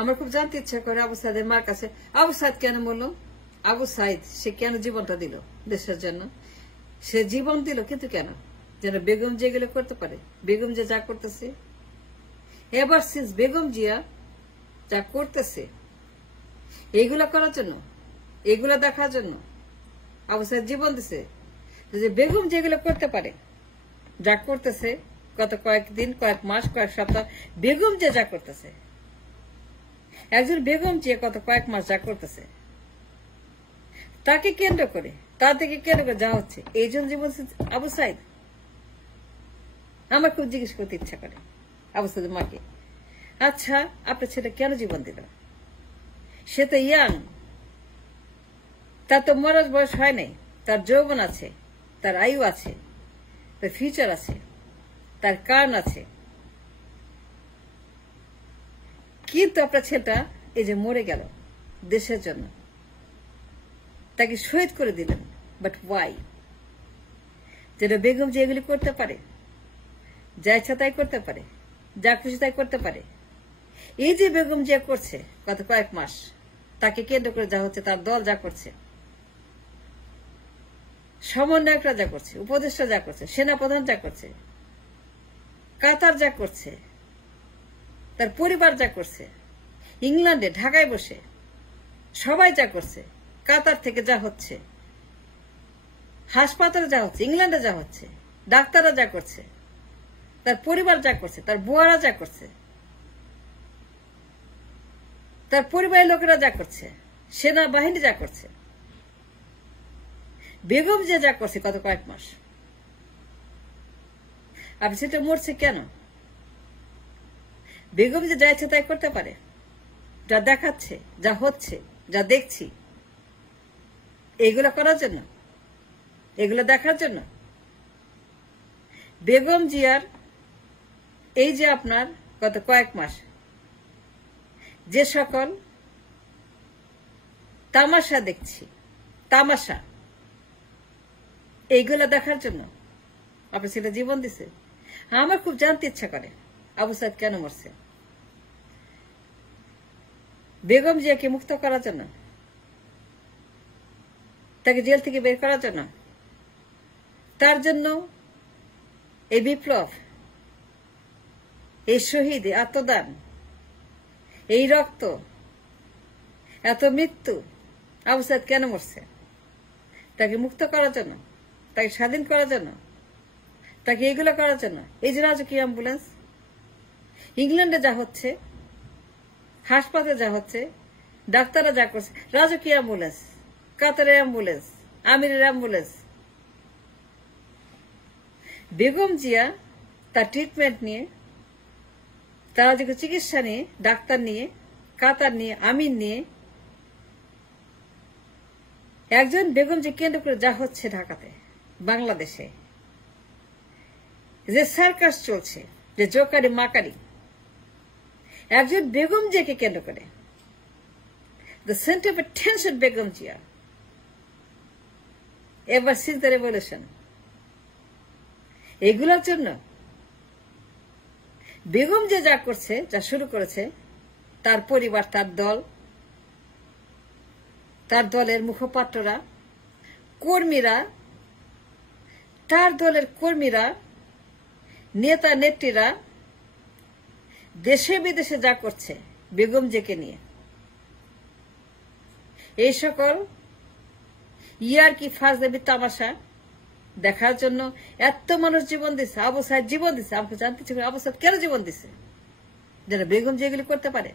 আমার খুব জানতে ইচ্ছা করে আবু সাইদের মার কাছে, আবু সাইদ কেন বললো? আবু সাইদ সে কেন জীবনটা দিল দেশের জন্য? সে জীবন দিল কিন্তু কেন? যেন বেগম যেগুলো করতে পারে, বেগম যে যা করতেছে এবার সিন্স বেগম জিয়া যা করতেছে এইগুলা করার জন্য, এগুলা দেখার জন্য আবু সাইদ জীবন দিছে। যে বেগম যেগুলো করতে পারে, যা করতেছে গত কয়েকদিন, কয়েক মাস, কয়েক সপ্তাহ, বেগম যে যা করতেছে, একজন বেগম যে কত কয়েক মাস যা করতেছে তাকে কেন্দ্র করে, তার থেকে কেন্দ্র করে যা হচ্ছে, এই জন্য জীবন আবু সাইদ। আমার খুব জিজ্ঞেস করতে ইচ্ছা করে আবু সাইদের মাকে, আচ্ছা আপনার ছেলে কেন জীবন দিল? সে তো ইয়াং, তার তো মরার বয়স হয় নাই, তার যৌবন আছে, তার আয়ু আছে, তার ফিউচার আছে, তার কারণ আছে। কিন্তু আপনার ছেলেটা এই যে মরে গেল দেশের জন্য, তাকে শহীদ করে দিলেন। But why? যেটা বেগম যে এগুলি করতে পারে, যা ইচ্ছা তাই করতে পারে, যা খুশি তাই করতে পারে, এই যে বেগম যে করছে গত কয়েক মাস, তাকে কেন্দ্র করে যা হচ্ছে, তার দল যা করছে, সমন্বয়করা যা করছে, উপদেষ্টা যা করছে, সেনাপ্রধান যা করছে, কাতার যা করছে, তার পরিবার যা করছে, ইংল্যান্ডে ঢাকায় বসে সবাই যা করছে, কাতার থেকে যা হচ্ছে, হাসপাতালে যা হচ্ছে, ইংল্যান্ডে যা হচ্ছে, ডাক্তাররা যা করছে, তার পরিবার যা করছে, তার বুয়ারা যা করছে, তার পরিবারের লোকেরা যা করছে, সেনাবাহিনী যা করছে, বেগম যে যা করছে গত কয়েক মাস, আপনি সেটা মরছে কেন? বেগম যে যা ইচ্ছে তাই করতে পারে, যা দেখাচ্ছে, যা হচ্ছে, যা দেখছি, এগুলো করার জন্য, এগুলো দেখার জন্য। বেগম জিয়ার এই যে আপনার গত কয়েক মাস যে সকল তামাশা দেখছি, তামাশা, এইগুলো দেখার জন্য আপনি সেটা জীবন দিছে। আমার খুব জানতে ইচ্ছা করে আবু সাইদ কেন মরছে? বেগম জিয়াকে মুক্ত করার জন্য, তাকে জেল থেকে বের করার জন্য, তার জন্য এই বিপ্লব, এই শহীদ, আত্মদান, এই রক্ত, এত মৃত্যু আবু সাইদ কেন মরছে? তাকে মুক্ত করার জন্য, তাকে স্বাধীন করার জন্য, তাকে এগুলো করার জন্য। এই যে রাজকীয় অ্যাম্বুলেন্স, ইংল্যান্ডে যা হচ্ছে, হাসপাতালে যা হচ্ছে, ডাক্তাররা যা করছে, রাজকীয় অ্যাম্বুলেন্স, কাতারের অ্যাম্বুলেন্স, আমিরের অ্যাম্বুলেন্স। বেগম জিয়া তার ট্রিটমেন্ট নিয়ে, তারা যে চিকিৎসা নিয়ে, ডাক্তার নিয়ে, কাতার নিয়ে, আমির নিয়ে, একজন বেগম যে কেন্দ্র করে যা হচ্ছে ঢাকাতে, বাংলাদেশে যে সার্কাস চলছে, যে জোকারি মাকারি, একজন বেগম জিয়াকে কেন্দ্র করে, the centre of attention Begum Zia ever since the revolution. এগুলোর জন্য বেগম যে যা করছে, যা শুরু করেছে, তার পরিবার, তার দল, তার দলের মুখপাত্ররা, কর্মীরা, তার দলের কর্মীরা, নেতা নেত্রীরা দেশে বিদেশে যা করছে বেগম জিয়াকে নিয়ে, এই সকল ইয়ারকি ফাজলামি তামাশা দেখার জন্য এত মানুষ জীবন দিচ্ছে। আবু সাইদ জীবন দিচ্ছে। আমাকে জানতে চাই আবু সাইদ কেন জীবন দিচ্ছে? যেন বেগম যে এগুলি করতে পারে,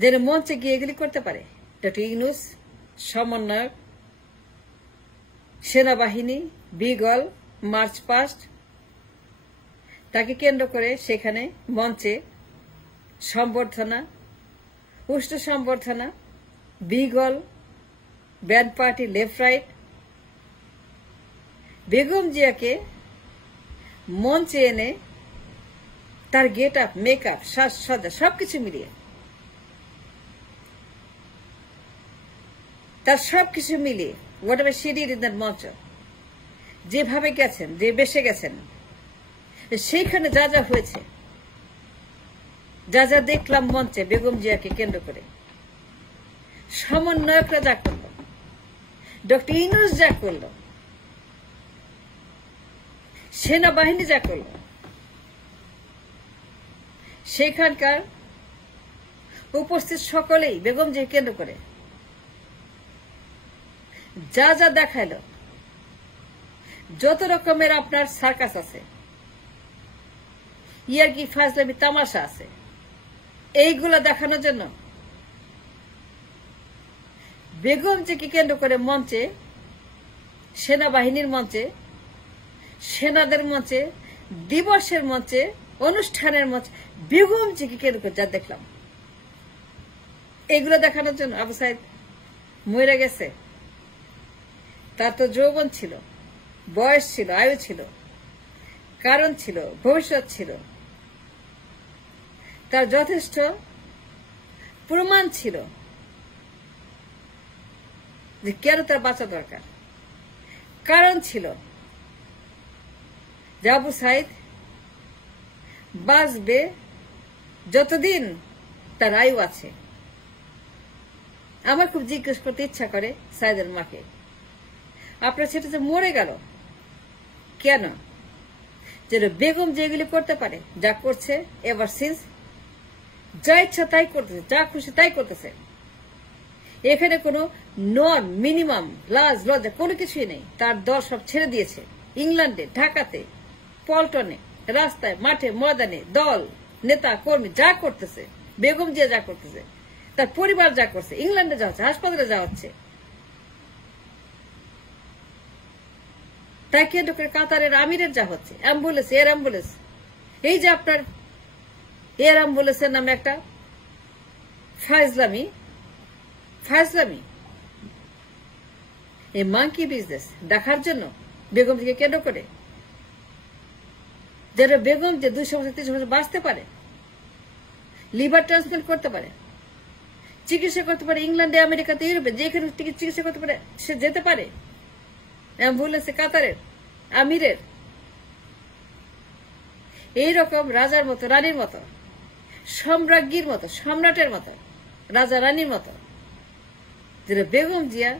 যেন মঞ্চে গিয়ে এগুলি করতে পারে। ডক্টর ইউনূস, সমন্বয়ক, সেনাবাহিনী, বিগল, মার্চ পাস্ট, তাকে কেন্দ্র করে সেখানে মঞ্চে সম্বর্ধনা, উষ্ণ সম্বর্ধনা, Beagle, band party, left right, Begum জিয়াকে মঞ্চে এনে তার গেট আপ, মেকআপ, সাজসজ্জা সবকিছু মিলিয়ে, তার সবকিছু মিলিয়ে what ever she did in that মঞ্চ, যেভাবে গেছেন, যে বেশে গেছেন, সেইখানে যা যা হয়েছে যা যা দেখলাম মঞ্চে বেগম জিয়াকে কেন্দ্র করে, সমন্বয়করা যা করল, ডক্টর ইউনূস যা করল, সেনাবাহিনী যা করল, সেখানকার উপস্থিত সকলেই বেগম জিয়াকে কেন্দ্র করে যা যা দেখাইল, যত রকমের আপনার সার্কাস আছে, ইয়ার্কি ফাজলামি তামাশা আছে, এইগুলা দেখানোর জন্য বেগম জিকে কেন্দ্র করে মঞ্চে, সেনাবাহিনীর মঞ্চে, সেনাদের মঞ্চে, দিবসের মঞ্চে, অনুষ্ঠানের মঞ্চে বেগম জিকে কেন্দ্র করে যা দেখলাম, এগুলো দেখানোর জন্য আবু সাইদ মরে গেছে। তার তো যৌবন ছিল, বয়স ছিল, আয়ু ছিল, কারণ ছিল, ভবিষ্যৎ ছিল, তার যথেষ্ট প্রমাণ ছিল যে কেন তার বাঁচা দরকার। কারণ ছিল যে আবু সাইদ বাঁচবে যতদিন তার আয়ু আছে। আমার খুব জিজ্ঞেস করতে ইচ্ছা করে সাইদের মাকে, আপনার ছেলে যে মরে গেল কেন? যেন বেগম যেগুলি করতে পারে, যা করছে এভার সিন্স, যা ইচ্ছা তাই করতেছে, যা খুশি তাই করতেছে, এখানে কোনো নন মিনিমাম লাজ লজ্জা কোনো কিছুই নেই। তার দল সব ছেড়ে দিয়েছে, ইংল্যান্ডে, ঢাকাতে, পল্টনে, রাস্তায়, মাঠে, ময়দানে দল, নেতা, কর্মী যা করতেছে, বেগম জিয়া যা করতেছে, তার পরিবার যা করছে, ইংল্যান্ডে যা হচ্ছে, হাসপাতালে যা হচ্ছে, তাই কেন্দ্র করে কাতারের আমিরের যা হচ্ছে, অ্যাম্বুলেন্স, এয়ার অ্যাম্বুলেন্স, এই যে আপনার এয়ার অ্যাম্বুলেন্সের নামে একটা ফাজলামি, এই মাঙ্কি বিজনেস দেখার জন্য বেগম জিকে কেন্দ্র করে, যেন বেগম যে 200 বছর 300 বছর বাঁচতে পারে, লিভার ট্রান্সপ্লান্ট করতে পারে, চিকিৎসা করতে পারে, ইংল্যান্ডে, আমেরিকাতে, ইউরোপে যেখানে চিকিৎসা করতে পারে সে যেতে পারে, অ্যাম্বুলেন্সে কাতারের আমিরের, এইরকম রাজার মতো, রানীর মতো, সম্রাজ্ঞীর মতো, সম্রাটের মতো, রাজা রানীর মতো, যেটা Begum Zia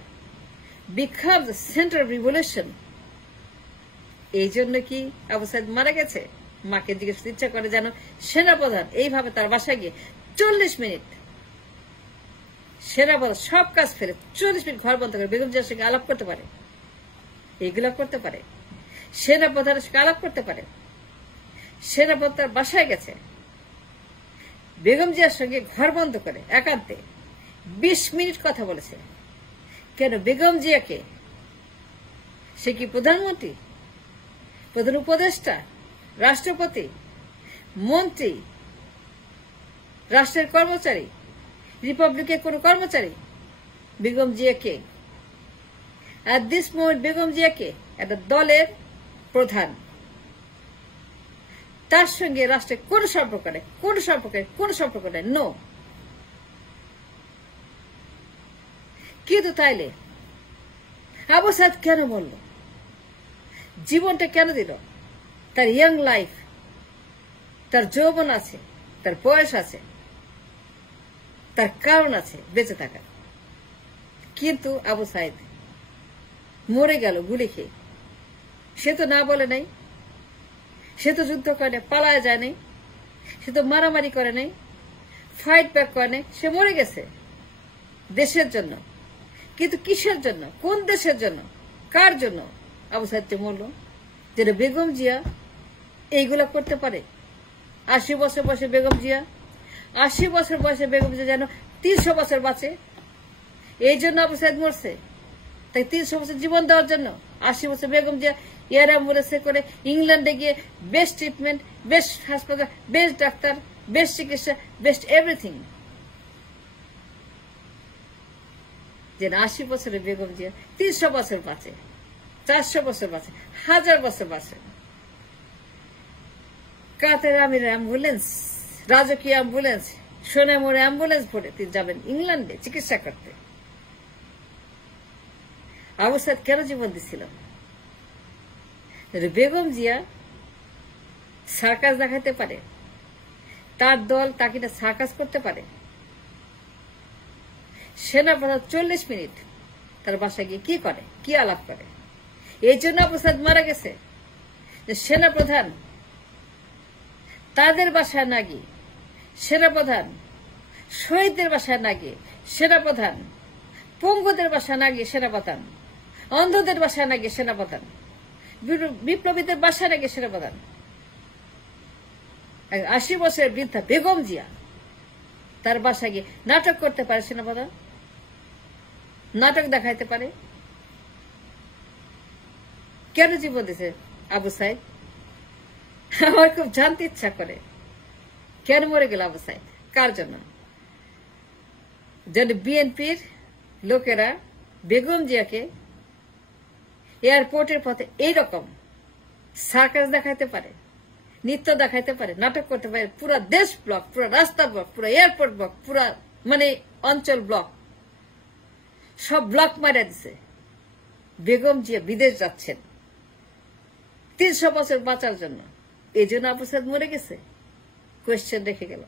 become the centre of revolution. এই জন্য কি আবু সাইদ মারা গেছে? মাকে জিজ্ঞেস ইচ্ছা করে যেন সেনাপ্রধান এইভাবে তার বাসায় গিয়ে 40 মিনিট সেনাপ্রধান সব কাজ ফেলে 40 মিনিট ঘর বন্ধ করে বেগম জিয়ার সঙ্গে আলাপ করতে পারে, এগুলা করতে পারে, সেনাপ্রধানের সঙ্গে আলাপ করতে পারে। সেনাপ্রধান তার বাসায় গেছে, বেগম জিয়ার সঙ্গে ঘর বন্ধ করে একান্তে 20 মিনিট কথা বলেছে। কেন? বেগম জিয়াকে সে কি প্রধানমন্ত্রী, প্রধান উপদেষ্টা, রাষ্ট্রপতি, মন্ত্রী, রাষ্ট্রের কর্মচারী, রিপাবলিকের কোন কর্মচারী? বেগম জিয়াকে এট দিস মোমেন্ট বেগম জিয়াকে একটা দলের প্রধান, তার সঙ্গে রাষ্ট্রের কোন সম্পর্ক নেই, কোন সম্পর্ক নেই, নো। কিন্তু তাইলে আবু সাইদ কেন বলল, জীবনটা কেন দিল? তার ইয়াং লাইফ, তার যৌবন আছে, তার বয়স আছে, তার কারণ আছে বেঁচে থাকার। কিন্তু আবু সাইদ মরে গেল গুলি খেয়ে। সে তো না বলে নাই, সে তো যুদ্ধ করে নাই, পালায় যায় নাই, সে তো মারামারি করে নাই, ফাইট ব্যাক করে নাই, সে মরে গেছে দেশের জন্য। কিন্তু কিসের জন্য, কোন দেশের জন্য, কার জন্য আবু সাইদ মরল? যেটা বেগম জিয়া এইগুলা করতে পারে। 80 বছর বয়সে বেগম জিয়া, 80 বছর বয়সে বেগম জিয়া যেন 300 বছর বাঁচে, এই জন্য আবু সাইদ মরছে। তাই 300 বছর জীবন দেওয়ার জন্য 80 বছর বেগম জিয়া এয়ার অ্যাম্বুলেন্সে করে ইংল্যান্ডে গিয়ে বেস্ট ট্রিটমেন্ট, বেস্ট হাসপাতাল, বেস্ট ডাক্তার, বেস্ট চিকিৎসা, বেস্ট এভরিথিং, যে 80 বছরে বেগম জিয়া 300 বছর বাঁচে, 400 বছর বাঁচে, 1000 বছর বাঁচে। কাতার আমির অ্যাম্বুলেন্স, রাজকীয় অ্যাম্বুলেন্স, সোনামোড়ে অ্যাম্বুলেন্স ভরে তিনি যাবেন ইংল্যান্ডে চিকিৎসা করতে। আবু সাইদ কেন জীবন দিছিল? বেগম জিয়া সার্কাস দেখাতে পারে, তার দল তাকে সার্কাস করতে পারে? সেনাপ্রধান 40 মিনিট তার বাসায় গিয়ে কি করে, কি আলাপ করে? এই জন্য আবু সাইদ মারা গেছে। সেনাপ্রধান তাদের বাসায় না গিয়ে, সেনাপ্রধান শহীদদের বাসায় না গিয়ে, সেনাপ্রধান পঙ্গুদের বাসায় না গিয়ে, সেনাপ্রধান অন্ধদের বাসায় না গিয়ে, সেনাপ্রধান বিপ্লবীদের বাসায় না গিয়ে, সেনাপ্রধান 80 বছরের বৃদ্ধা বেগম জিয়া তার বাসায় গিয়ে নাটক করতে পারে? সেনাপ্রধান নাটক দেখাইতে পারে? কেন জীবন দিছে আবু সাইদ? আমার খুব জানতে ইচ্ছা করে কেন মরে গেল আবু সাইদ, কার জন্য? যেন বিএনপির লোকেরা বেগম জিয়াকে এয়ারপোর্টের পথে এইরকম সার্কাস দেখাইতে পারে, নৃত্য দেখাইতে পারে, নাটক করতে পারে, পুরো দেশ ব্লক, পুরো রাস্তা ব্লক, পুরো এয়ারপোর্ট ব্লক, পুরো মানে অঞ্চল ব্লক, সব ব্লক মারা দিছে। বেগম জিয়া বিদেশ যাচ্ছেন 300 বছর বাঁচার জন্য, এই জন্য আবু সাইদ মরে গেছে? কোয়েশ্চেন রেখে গেল।